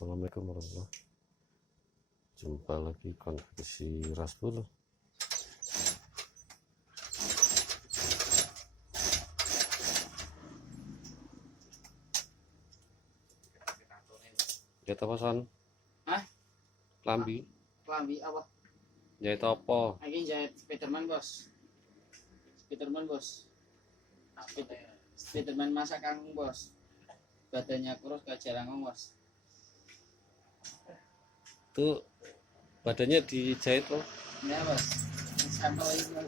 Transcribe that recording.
Assalamualaikum warahmatullahi wabarakatuh. Jumpa lagi konversi Rasul. Jahit apa San? Hah? Klambi? Klambi apa? Jahit apa? Lagi jahit Spiderman bos. Spiderman bos. Spiderman masa kangkung bos. Badannya kurus gak jarang bos. Itu badannya dijahit loh. Ya bos. Sampel ini.